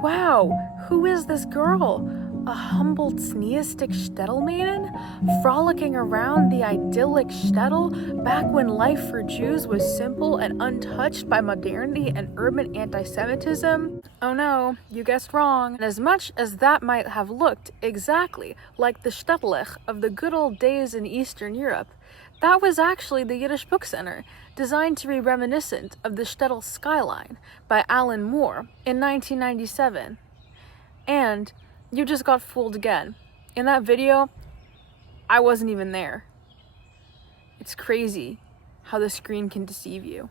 Wow, who is this girl? A humble Sneistic Shtetl maiden? Frolicking around the idyllic Shtetl back when life for Jews was simple and untouched by modernity and urban anti-Semitism? Oh no, you guessed wrong. And as much as that might have looked exactly like the Shtetlich of the good old days in Eastern Europe, that was actually the Yiddish Book Center, designed to be reminiscent of the Shtetl skyline by Alan Moore in 1997. And you just got fooled again. In that video, I wasn't even there. It's crazy how the screen can deceive you.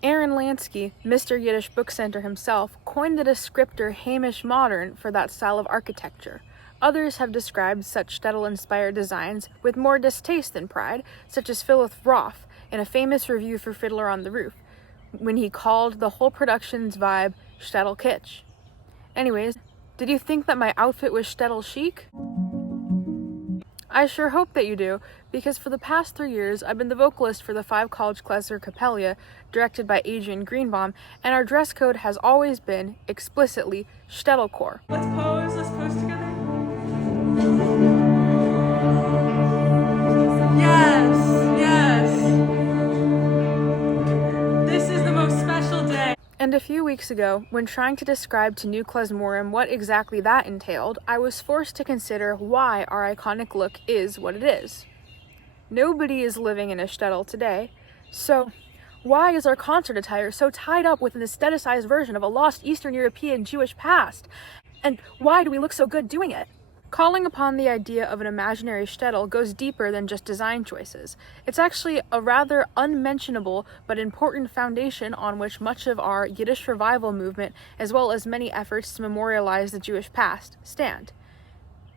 Aaron Lansky, Mr. Yiddish Book Center himself, coined the descriptor Hamish modern for that style of architecture. Others have described such Shtetl-inspired designs with more distaste than pride, such as Philip Roth in a famous review for Fiddler on the Roof, when he called the whole production's vibe Shtetl kitsch. Anyways, did you think that my outfit was Shtetl chic? I sure hope that you do, because for the past 3 years, I've been the vocalist for the 5 College Klezmer Capella, directed by Adrian Greenbaum, and our dress code has always been, explicitly, Shtetl-core. Let's pose together. Yes. This is the most special day. And a few weeks ago, when trying to describe to new Klezmorim what exactly that entailed, I was forced to consider why our iconic look is what it is. Nobody is living in a Shtetl today, so why is our concert attire so tied up with an aestheticized version of a lost Eastern European Jewish past? And why do we look so good doing it? Calling upon the idea of an imaginary Shtetl goes deeper than just design choices. It's actually a rather unmentionable but important foundation on which much of our Yiddish revival movement, as well as many efforts to memorialize the Jewish past, stand.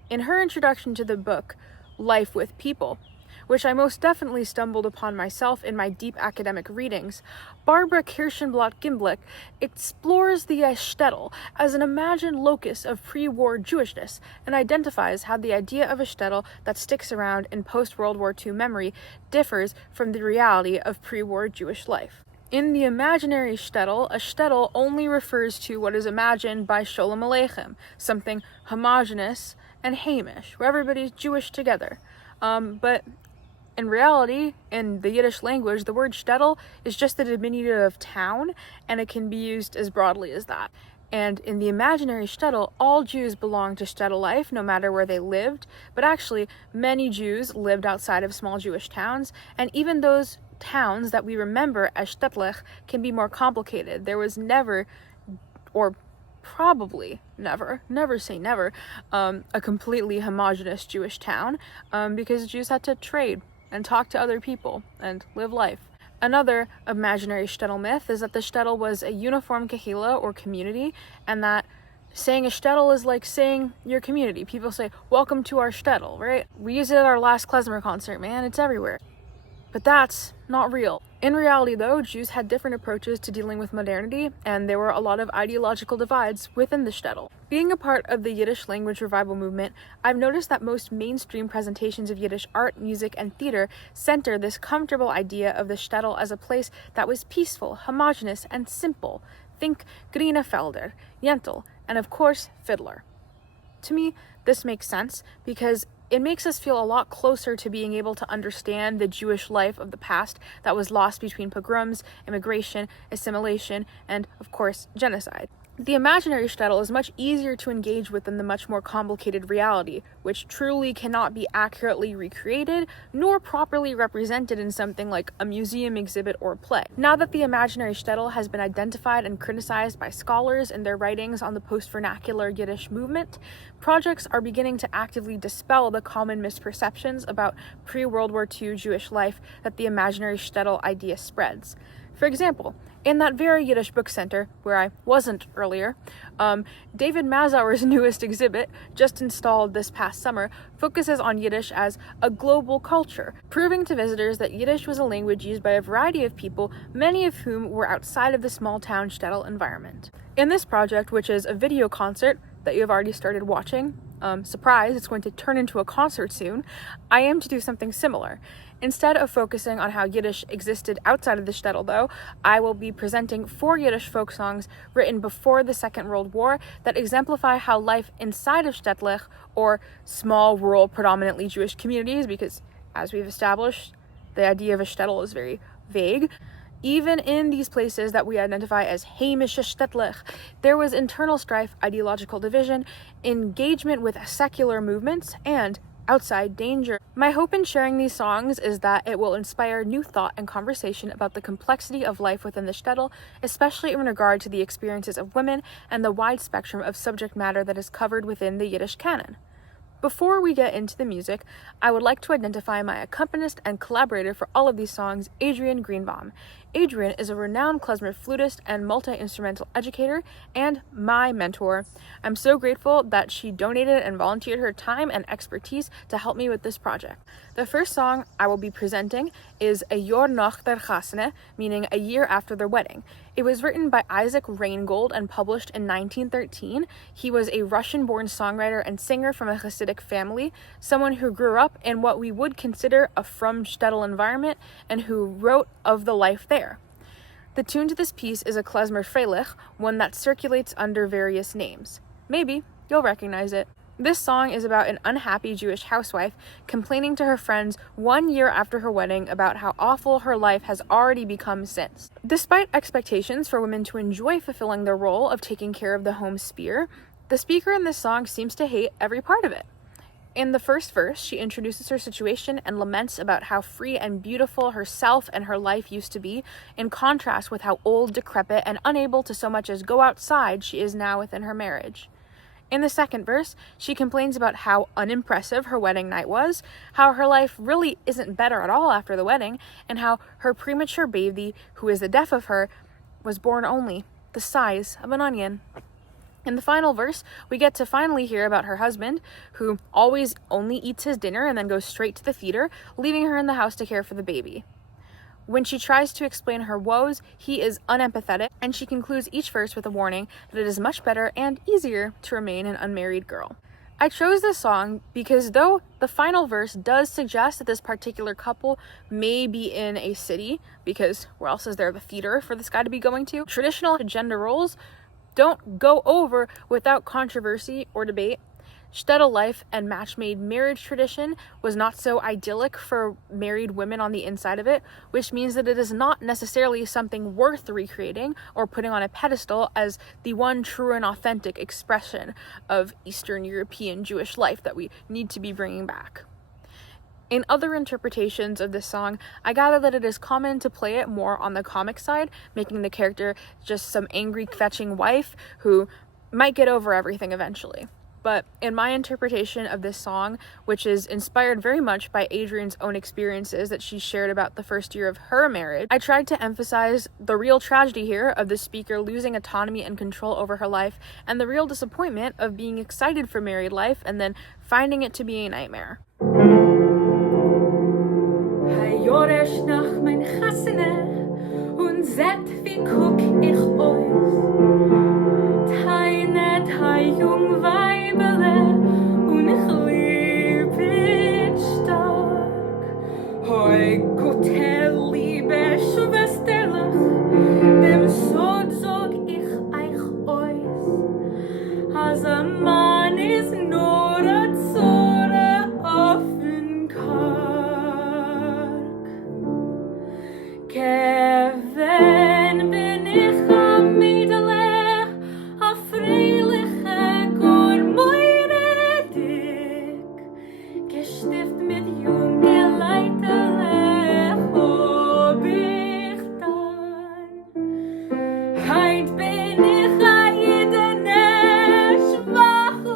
In her introduction to the book, Life with People, which I most definitely stumbled upon myself in my deep academic readings, Barbara Kirschenblatt-Gimblick explores the Shtetl as an imagined locus of pre-war Jewishness and identifies how the idea of a Shtetl that sticks around in post-World War II memory differs from the reality of pre-war Jewish life. In the imaginary Shtetl, a Shtetl only refers to what is imagined by Sholem Aleichem, something homogeneous and Hamish, where everybody's Jewish together. But in reality, in the Yiddish language, the word Shtetl is just the diminutive of town, and it can be used as broadly as that. And in the imaginary Shtetl, all Jews belong to Shtetl life, no matter where they lived, but actually, many Jews lived outside of small Jewish towns, and even those towns that we remember as Shtetlich can be more complicated. There was never, or probably never say never, a completely homogeneous Jewish town, because Jews had to trade and talk to other people and live life. Another imaginary Shtetl myth is that the Shtetl was a uniform kahila or community, and that saying a Shtetl is like saying your community. People say, welcome to our Shtetl, right? We use it at our last klezmer concert, man, it's everywhere. But that's not real. In reality, though, Jews had different approaches to dealing with modernity, and there were a lot of ideological divides within the Shtetl. Being a part of the Yiddish language revival movement, I've noticed that most mainstream presentations of Yiddish art, music, and theater center this comfortable idea of the Shtetl as a place that was peaceful, homogeneous, and simple. Think Grienefelder, Yentl, and of course, Fiddler. To me, this makes sense because it makes us feel a lot closer to being able to understand the Jewish life of the past that was lost between pogroms, immigration, assimilation, and, of course, genocide. The imaginary Shtetl is much easier to engage with than the much more complicated reality, which truly cannot be accurately recreated nor properly represented in something like a museum exhibit or play. Now that the imaginary Shtetl has been identified and criticized by scholars in their writings on the post-vernacular Yiddish movement, projects are beginning to actively dispel the common misperceptions about pre-World War II Jewish life that the imaginary Shtetl idea spreads. For example, in that very Yiddish Book Center, where I wasn't earlier, David Mazauer's newest exhibit, just installed this past summer, focuses on Yiddish as a global culture, proving to visitors that Yiddish was a language used by a variety of people, many of whom were outside of the small-town Shtetl environment. In this project, which is a video concert that you have already started watching, surprise, it's going to turn into a concert soon, I am to do something similar. Instead of focusing on how Yiddish existed outside of the shtetl, though, I will be presenting 4 Yiddish folk songs written before the Second World War that exemplify how life inside of shtetlich, or small, rural, predominantly Jewish communities, because as we've established, the idea of a shtetl is very vague. Even in these places that we identify as heimische Shtetlich, there was internal strife, ideological division, engagement with secular movements, and outside danger. My hope in sharing these songs is that it will inspire new thought and conversation about the complexity of life within the shtetl, especially in regard to the experiences of women and the wide spectrum of subject matter that is covered within the Yiddish canon. Before we get into the music, I would like to identify my accompanist and collaborator for all of these songs, Adrian Greenbaum. Adrian is a renowned klezmer flutist and multi-instrumental educator and my mentor. I'm so grateful that she donated and volunteered her time and expertise to help me with this project. The first song I will be presenting is A Jor nach der Chasne, meaning a year after their wedding. It was written by Isaac Reingold and published in 1913. He was a Russian-born songwriter and singer from a Hasidic family, someone who grew up in what we would consider a frum shtetl environment and who wrote of the life there. The tune to this piece is a klezmer freilich, one that circulates under various names. Maybe you'll recognize it. This song is about an unhappy Jewish housewife complaining to her friends 1 year after her wedding about how awful her life has already become since. Despite expectations for women to enjoy fulfilling their role of taking care of the home sphere, the speaker in this song seems to hate every part of it. In the first verse, she introduces her situation and laments about how free and beautiful herself and her life used to be, in contrast with how old, decrepit, and unable to so much as go outside she is now within her marriage. In the second verse, she complains about how unimpressive her wedding night was, how her life really isn't better at all after the wedding, and how her premature baby, who is the death of her, was born only the size of an onion. In the final verse, we get to finally hear about her husband, who always only eats his dinner and then goes straight to the feeder, leaving her in the house to care for the baby. When she tries to explain her woes, he is unempathetic, and she concludes each verse with a warning that it is much better and easier to remain an unmarried girl. I chose this song because though the final verse does suggest that this particular couple may be in a city, because where else is there the theater for this guy to be going to, traditional gender roles don't go over without controversy or debate. Shtetl life and match-made marriage tradition was not so idyllic for married women on the inside of it, which means that it is not necessarily something worth recreating or putting on a pedestal as the one true and authentic expression of Eastern European Jewish life that we need to be bringing back. In other interpretations of this song, I gather that it is common to play it more on the comic side, making the character just some angry, kvetching wife who might get over everything eventually. But in my interpretation of this song, which is inspired very much by Adrian's own experiences that she shared about the first year of her marriage, I tried to emphasize the real tragedy here of the speaker losing autonomy and control over her life, and the real disappointment of being excited for married life and then finding it to be a nightmare. Yoresh nach mein Chassene und zet wie guck ich euch. Teine jung Weibele und ich lieb it stark. Hoi gute liebe Schwesterlich, dem so sag ich euch euch. As a man is nur a Zora offen kark. Keven bin ich am Miedele, a freiliche Gormoire dick, gestift mit junge Leitele, hob ich dann. Heint bin ich a jedene schwache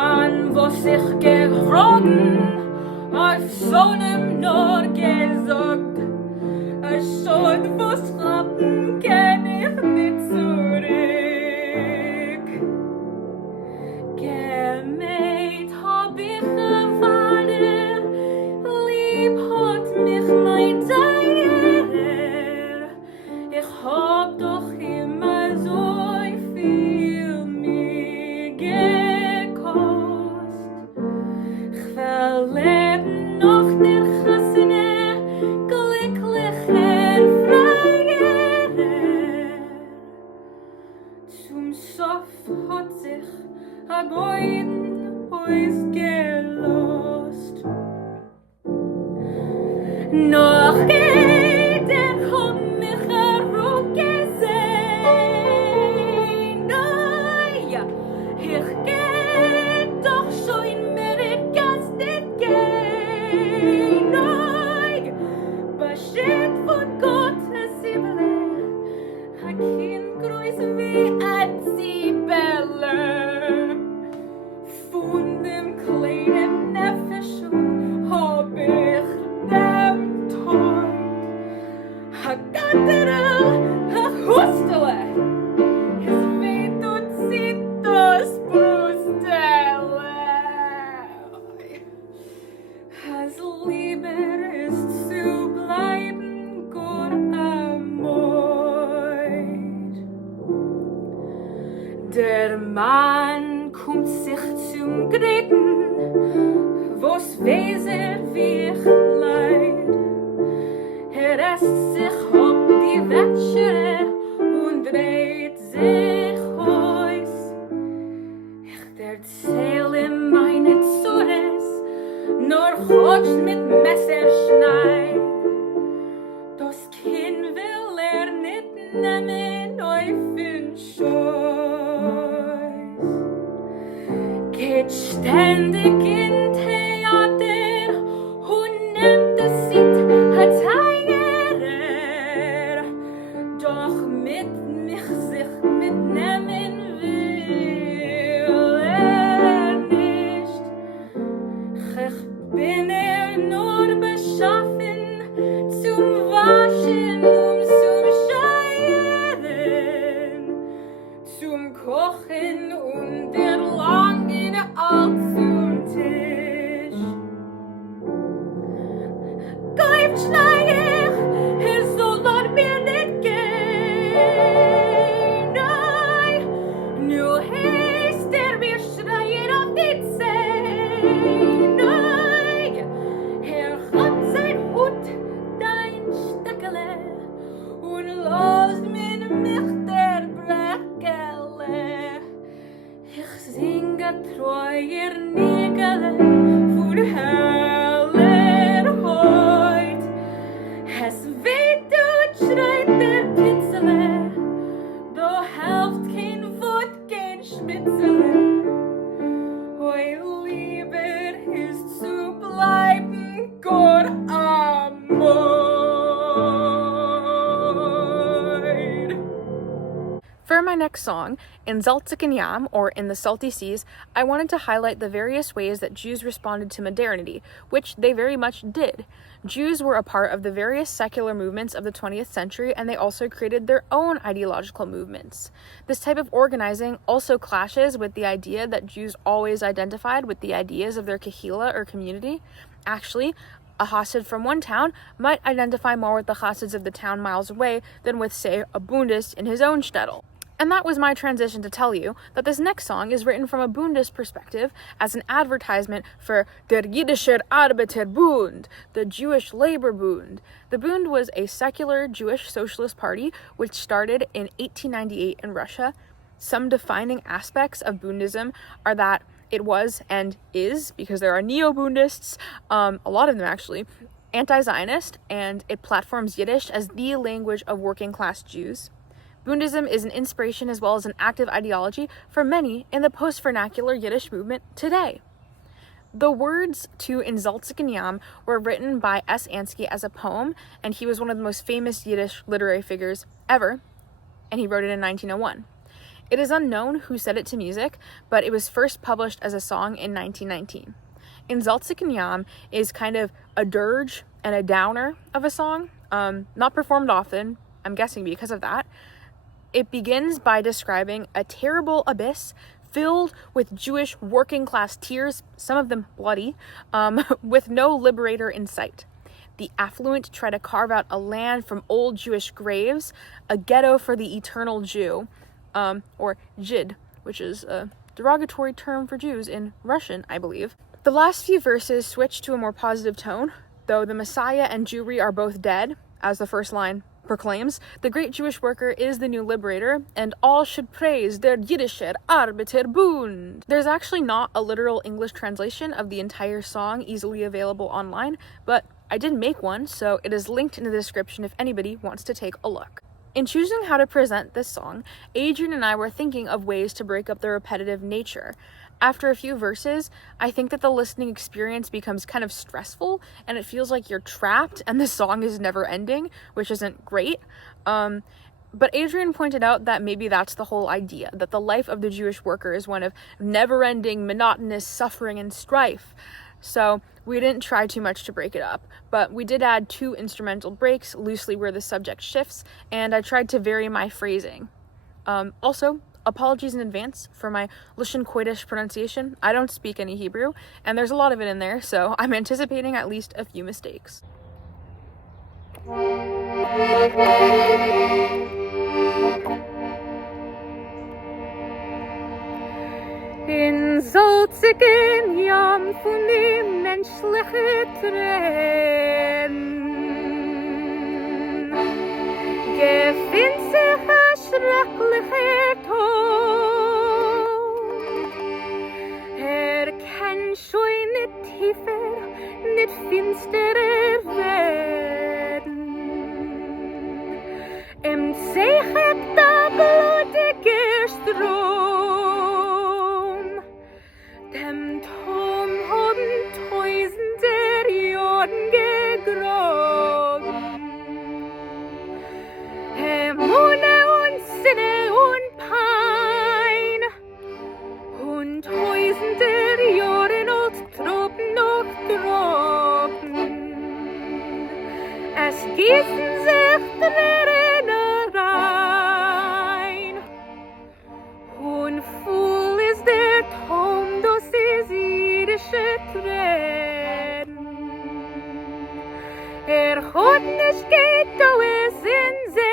man, was ich gefroren, auf Sonnen nur gesagt, schon was rappen kenn ich nicht zurück. Gemeint hab ich gewartet, lieb hat mich mein Deiner. Ich hab doch immer so viel mir gekost. Ich will leben noch der Chassene, glücklicher, freier. Zum Sof hat sich a Beuden ausgelost. Noch geht hab mich herumgesehen. Nein, ich geh doch schon mit dem Gast nicht gehen. Nein, beschert von Gott a Siebele, a Kind groß wie a Zwiebele. Von dem kleinen Nefeschl hab ich dem Tod. A Gatterl, a Hustele, es weht und zieht das Brustele. As lieber ist zu bleiben, gut amoid. Der Mann kommt sich zum Greten, wo's weser wie ich leid. Lässt sich ob die Wäsche und dreht sich aus. Ich erzähle meine Zures, nur Hotsch mit Messerschneid. Das Kind will nicht nehmen auf den Schoß. Geht ständig in Theater und nimmt das Sitt als Heigerer. Doch mit mich sich mitnehmen will nicht. Ich bin nur beschaffen zum Waschen, zum Scheieren, zum Kochen und der langen Alt zum Tisch. Geibt Schneier, soll dort mir nicht gehen. Nein, nur heißt mir Schreier auf die Zehen. Nein, hat sein Hut, dein Stöckele, und lost mit mich der Bräckele. Ich singe treuer Nigele von heller Heut. Es weht und schreit der Pitzele, da helft kein Wut, kein Schmitzele. Oi, lieber ist zu bleiben, Gott amoid. For my next song, in Salzigen Yam, or In the Salty Seas, I wanted to highlight the various ways that Jews responded to modernity, which they very much did. Jews were a part of the various secular movements of the 20th century, and they also created their own ideological movements. This type of organizing also clashes with the idea that Jews always identified with the ideas of their kahila or community. Actually, a Hasid from one town might identify more with the Hasids of the town miles away than with, say, a Bundist in his own Shtetl. And that was my transition to tell you that this next song is written from a Bundist perspective as an advertisement for Der Jiddischer Arbeiterbund, the Jewish Labor Bund. The Bund was a secular Jewish socialist party which started in 1898 in Russia. Some defining aspects of Bundism are that it was and is, because there are neo-Bundists, a lot of them actually, anti-Zionist, and it platforms Yiddish as the language of working-class Jews. Bundism is an inspiration as well as an active ideology for many in the post-vernacular Yiddish movement today. The words to In Salzigen Yam were written by S. Ansky as a poem, and he was one of the most famous Yiddish literary figures ever, and he wrote it in 1901. It is unknown who set it to music, but it was first published as a song in 1919. In Zaltzik and Yam is kind of a dirge and a downer of a song, not performed often, I'm guessing because of that. It begins by describing a terrible abyss filled with Jewish working class tears, some of them bloody, with no liberator in sight. The affluent try to carve out a land from old Jewish graves, a ghetto for the eternal Jew, or Jid, which is a derogatory term for Jews in Russian, I believe. The last few verses switch to a more positive tone, though the Messiah and Jewry are both dead, as the first line proclaims. The great Jewish worker is the new liberator, and all should praise der Jiddischer Arbeiterbund. There's actually not a literal English translation of the entire song easily available online, but I did make one, so it is linked in the description if anybody wants to take a look. In choosing how to present this song, Adrian and I were thinking of ways to break up the repetitive nature. After a few verses, I think that the listening experience becomes kind of stressful and it feels like you're trapped and the song is never ending, which isn't great. But Adrian pointed out that maybe that's the whole idea, that the life of the Jewish worker is one of never-ending, monotonous suffering and strife. So we didn't try too much to break it up, but we did add 2 instrumental breaks loosely where the subject shifts, and I tried to vary my phrasing. Also, apologies in advance for my Lashon Kodesh pronunciation. I don't speak any Hebrew, and there's a lot of it in there, so I'm anticipating at least a few mistakes. In salzigen Jam von dem menschlichen Tränen gefindt sich ein schrecklicher Tod. Kennt schon nicht tiefer, nicht finsterer werden. Im Zeichen der blutige Strom, dem Turm haben tausender Jahre gegraben. Mone und Sinne und Pein und tausender Jahre alt Tropen noch Tropen. Es gießen sich Tränen rein und voll ist der Tom, das ist jüdische Tränen. Hat nicht geht, da ist in See.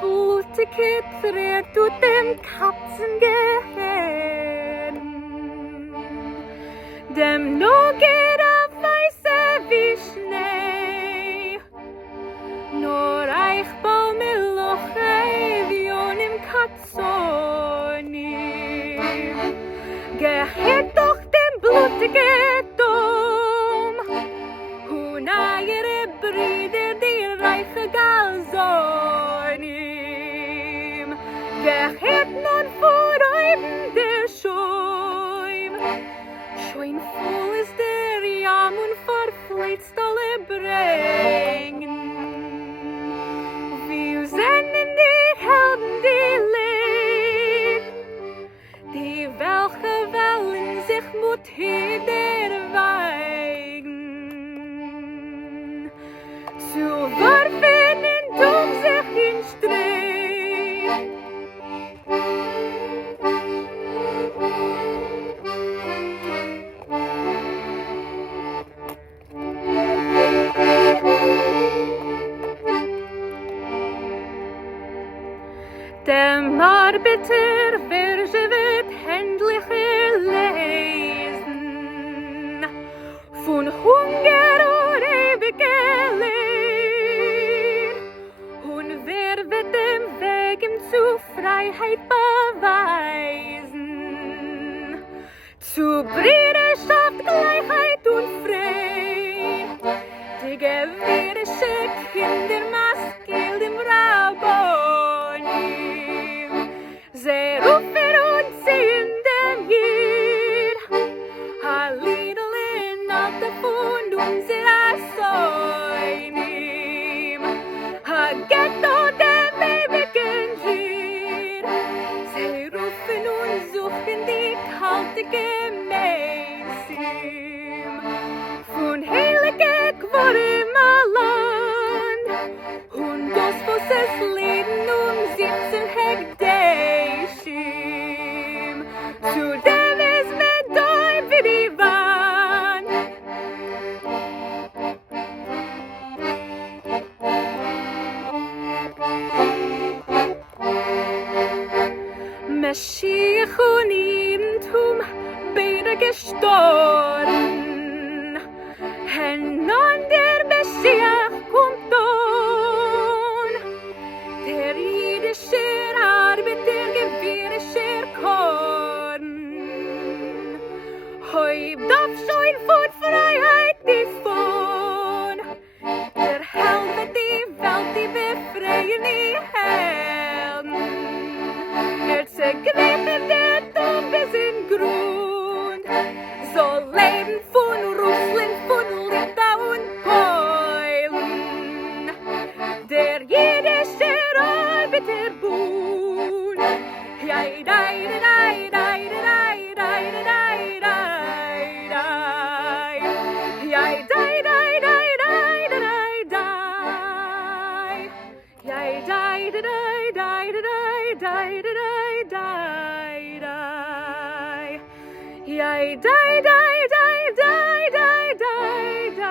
Blutige Tränen tut dem Katzengehirn. Dem nur geht auf weiße wie Schnee. Nur reich bald mit Loche wie im Katzoni. Gehört doch dem blutige Dom. Und ihre Brüder, die reiche Galsonim. Gehört nun vor oben der Schäum. Schön voll ist der Jam und verflitzt alle Bringen. Wir senden die Helden, die leben, die welche Wellen sich mut hinterweigen. Zu werfen und sich in Streit. Dem Arbeiter wird händliche lesen, von Hunger und ewige Leer. Und wer wird dem Weg ihm zu Freiheit beweisen? Zu Brüderschaft, Gleichheit und Frieden. Die gewährische Kindermaske dem Rabbonim. Sie rufen und singen dem Jid. Halidel in Alter von unserer Säunim. Ha Ghetto dem ewigen Jid. gewaltige Mäßim von heilige Quorum Land und das was es Leben 17 Hekdeschim zu dem es mit dein wie die Wand Mashiach und Judentum beide gestorben. Und der Mashiach kommt on. Der jüdische Arbeit, der gewirrische Korn. Heute darf schon von Freiheit die von. Der Held wird die Welt, die befreien die Helden. Zergriffen der Tod bis in Grund, so leben von Russland, von Litauen, Polen, der jüdische Arbeiterbund. Ja, dai, dai, dai, dai, dai, dai, dai, dai, ja, dai, dai, dai, dai, dai, dai, ja, dai, dai, dai, dai, dai, dai. Yay, die, die, die, die, die, die, die.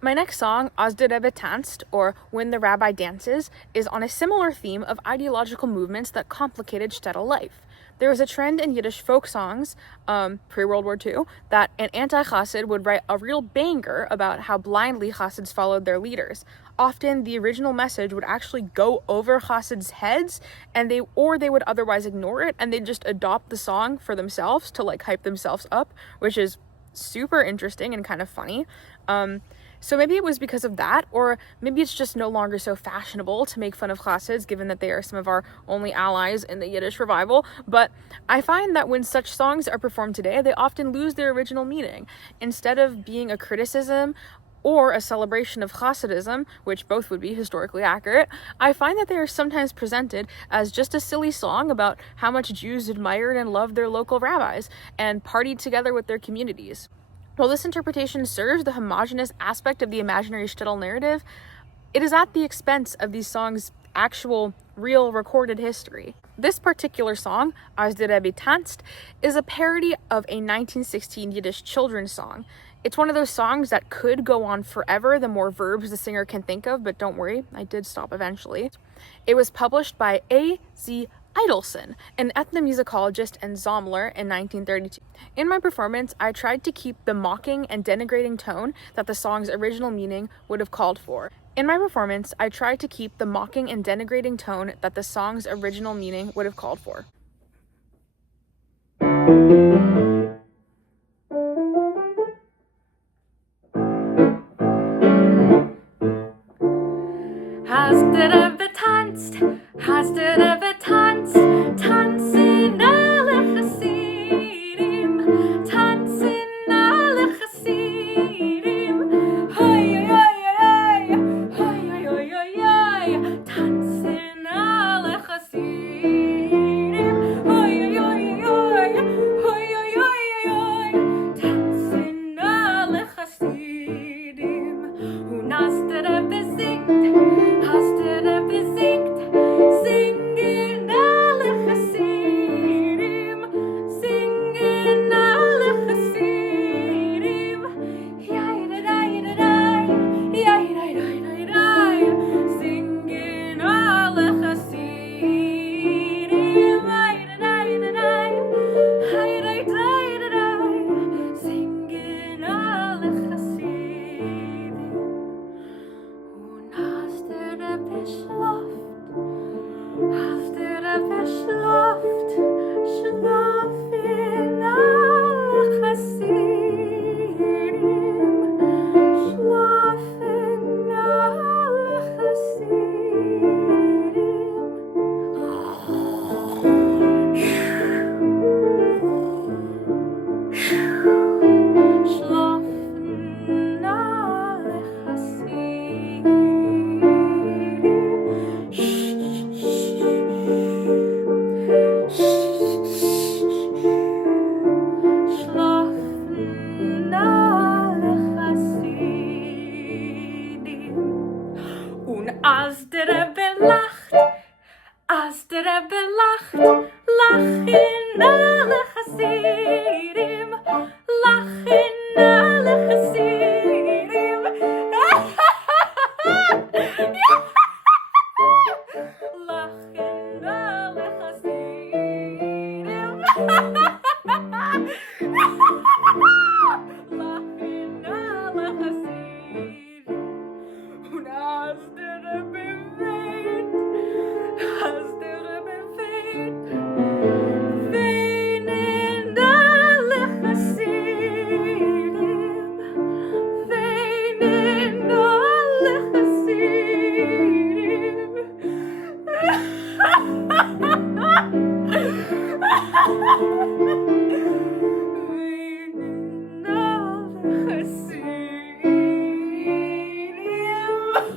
My next song, Als der Rebbe tanzt, or When the Rabbi Dances, is on a similar theme of ideological movements that complicated Shtetl life. There was a trend in Yiddish folk songs, pre-World War II, that an anti-Chassid would write a real banger about how blindly Chassids followed their leaders. Often, the original message would actually go over Chassids' heads, and they would otherwise ignore it, and they'd just adopt the song for themselves to, hype themselves up, which is super interesting and kind of funny. So maybe it was because of that, or maybe it's just no longer so fashionable to make fun of Chassids, given that they are some of our only allies in the Yiddish revival. But I find that when such songs are performed today, they often lose their original meaning. Instead of being a criticism or a celebration of Chassidism, which both would be historically accurate, I find that they are sometimes presented as just a silly song about how much Jews admired and loved their local rabbis and partied together with their communities. While this interpretation serves the homogeneous aspect of the imaginary Shtetl narrative, it is at the expense of these songs' actual, real, recorded history. This particular song, Als der Rebbe tanzt, is a parody of a 1916 Yiddish children's song. It's one of those songs that could go on forever the more verbs the singer can think of, but don't worry, I did stop eventually. It was published by A.Z. Idelson, an ethnomusicologist and Zommler in 1932. In my performance, I tried to keep the mocking and denigrating tone that the song's original meaning would have called for. In my performance, I tried to keep the mocking and denigrating tone that the song's original meaning would have called for. Hast du Rebbe tanzt, hast du Rebbe tanzt, tanzen alle Chassidim, tanzen alle Chassidim. Hoi, hoi, hoi, hoi, hoi, hoi, hoi, hoi, tanzen alle Chassidim. Hoi, hoi, hoi, hoi, hoi, hoi, hoi, tanzen alle Chassidim. Und hast du Rebbe singt, hast du Rebbe singt, singen alle Chassidim, singen alle Chassidim. Yai da dai da dai, yai dai dai dai dai, singen alle Chassidim. Yai da dai da dai, yai dai dai da dai, singen alle Chassidim. Und hast du Rebbe schlaft, hast du Rebbe schlaft, schlafen alle Chassidim, schlafen alle Chassidim. Schlafen alle Chassidim. Und als der Rebbe lacht, lachen alle Chassidim, lachen alle Chassidim. Lachen alle Chassidim. Lachen alle Chassidim. Und als der Rebbe weint, weinen alle Chassidim, weinen alle Chassidim. Weinen alle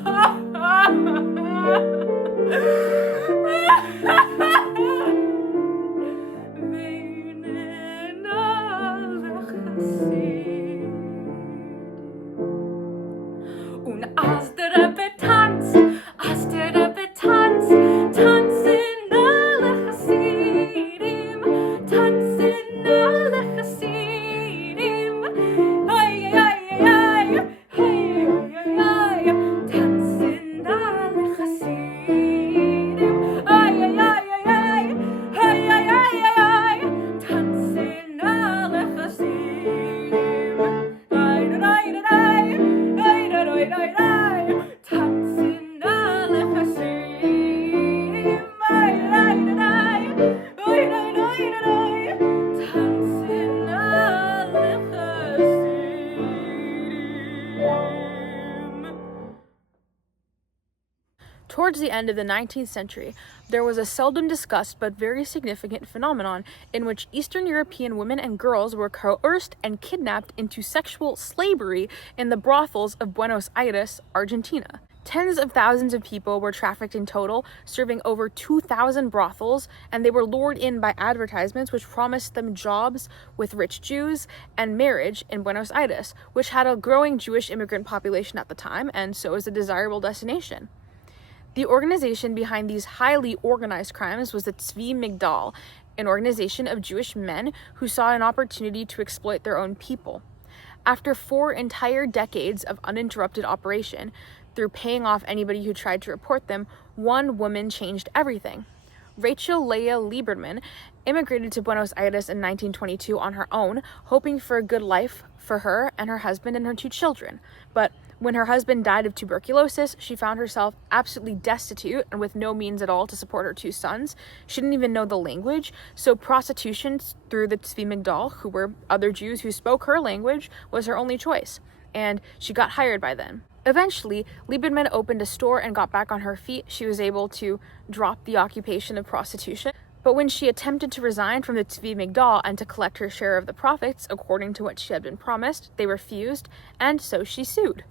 Weinen alle Chassidim. Und als der Rebbe tanzt, tanzen alle Chassidim, tanzen alle Chassidim. Hey, hey, hey, hey, hey, hey, tanzen alle Chassidim. Hey, hey, hey, hey, hey, hey, hey, tanzen alle Chassidim. Hey, hey, hey, hey, hey, tanzen alle Chassidim. Hey, hey, hey, tanzen alle Chassidim. Towards the end of the 19th century, there was a seldom discussed but very significant phenomenon in which Eastern European women and girls were coerced and kidnapped into sexual slavery in the brothels of Buenos Aires, Argentina. Tens of thousands of people were trafficked in total, serving over 2,000 brothels, and they were lured in by advertisements which promised them jobs with rich Jews and marriage in Buenos Aires, which had a growing Jewish immigrant population at the time, and so is a desirable destination. The organization behind these highly organized crimes was the Tzvi Migdal, an organization of Jewish men who saw an opportunity to exploit their own people. After 4 entire decades of uninterrupted operation, through paying off anybody who tried to report them, one woman changed everything. Rachel Leah Lieberman immigrated to Buenos Aires in 1922 on her own, hoping for a good life for her and her husband and her 2 children. But when her husband died of tuberculosis, she found herself absolutely destitute and with no means at all to support her 2 sons. She didn't even know the language, so prostitution through the Tzvi Migdal, who were other Jews who spoke her language, was her only choice, and she got hired by them. Eventually, Lieberman opened a store and got back on her feet. She was able to drop the occupation of prostitution. But when she attempted to resign from the Tzvi Migdal and to collect her share of the profits, according to what she had been promised, they refused, and so she sued.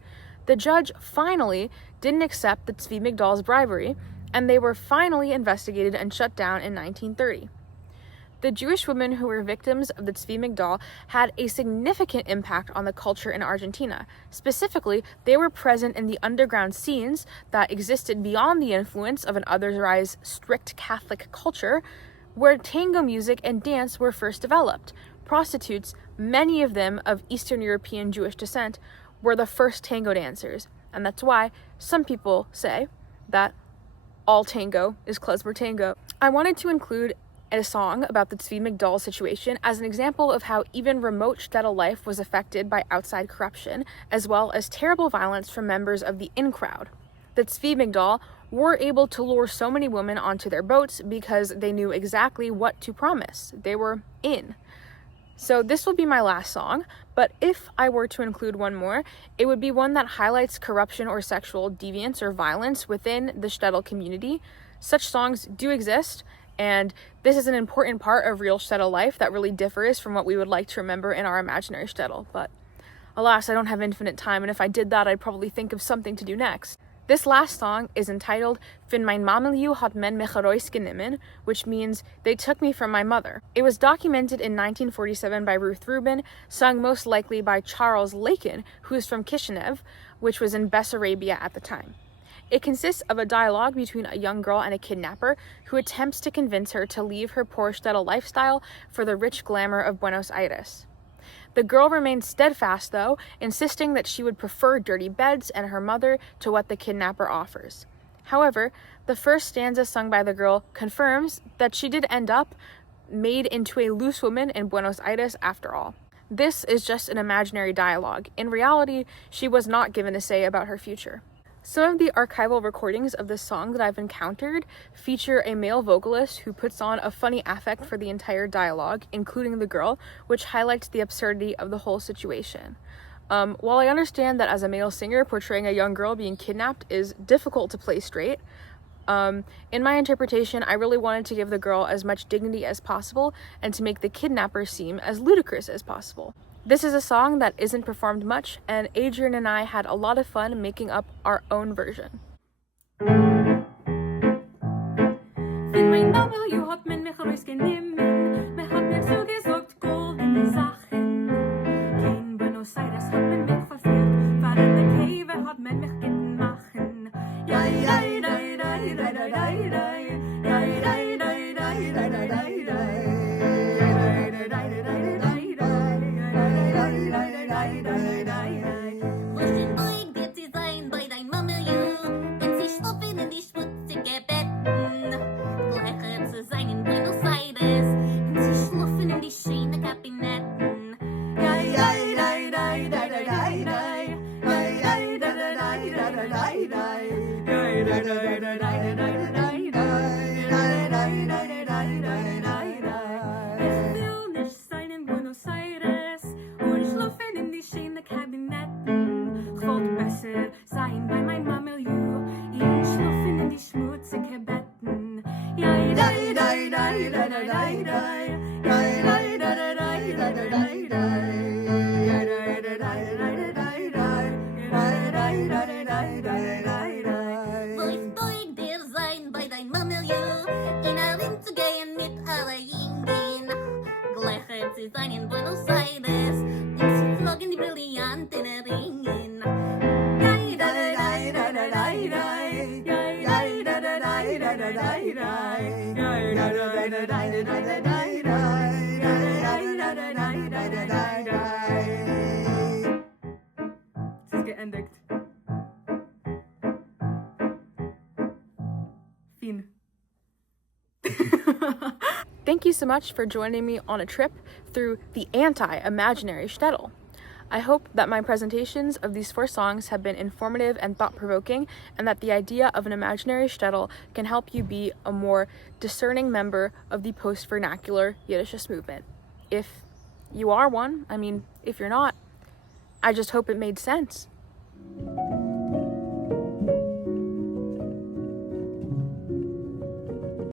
The judge finally didn't accept the Tzvi Migdal's bribery, and they were finally investigated and shut down in 1930. The Jewish women who were victims of the Tzvi Migdal had a significant impact on the culture in Argentina. Specifically, they were present in the underground scenes that existed beyond the influence of an otherwise strict Catholic culture, where tango music and dance were first developed. Prostitutes, many of them of Eastern European Jewish descent, were the first tango dancers, and that's why some people say that all tango is klezmer tango. I wanted to include a song about the Tzvi Migdal situation as an example of how even remote Shtetl life was affected by outside corruption, as well as terrible violence from members of the in-crowd. The Tzvi Migdal were able to lure so many women onto their boats because they knew exactly what to promise. They were in. So this will be my last song, but if I were to include one more, it would be one that highlights corruption or sexual deviance or violence within the Shtetl community. Such songs do exist, and this is an important part of real Shtetl life that really differs from what we would like to remember in our imaginary Shtetl. But alas, I don't have infinite time, and if I did that, I'd probably think of something to do next. This last song is entitled Fin mein Mamelu hat men mecharois genommen, which means They Took Me From My Mother. It was documented in 1947 by Ruth Rubin, sung most likely by Charles Lakin, who is from Kishinev, which was in Bessarabia at the time. It consists of a dialogue between a young girl and a kidnapper who attempts to convince her to leave her poor shtetl lifestyle for the rich glamour of Buenos Aires. The girl remains steadfast, though, insisting that she would prefer dirty beds and her mother to what the kidnapper offers. However, the first stanza sung by the girl confirms that she did end up made into a loose woman in Buenos Aires after all. This is just an imaginary dialogue. In reality, she was not given a say about her future. Some of the archival recordings of this song that I've encountered feature a male vocalist who puts on a funny affect for the entire dialogue, including the girl, which highlights the absurdity of the whole situation. While I understand that as a male singer, portraying a young girl being kidnapped is difficult to play straight, in my interpretation, I really wanted to give the girl as much dignity as possible and to make the kidnapper seem as ludicrous as possible. This is a song that isn't performed much, and Adrian and I had a lot of fun making up our own version. Wenn mein W hat man mich rausgenommen, man hat mir zugesagt goldene Sachen. In Buenos Aires hat man mich verführt, war in der Cave hat man mich gitten machen. Ja, ja, ja, ja, ja, ja, ja, ja, sein in Buenos Aires, und sie flogen die Brillanten Ringen. Es ist geendigt. Fin. Thank you so much for joining me on a trip through the anti-imaginary shtetl. I hope that my presentations of these 4 songs have been informative and thought-provoking, and that the idea of an imaginary shtetl can help you be a more discerning member of the post-vernacular Yiddishist movement. If you are one, if you're not, I just hope it made sense.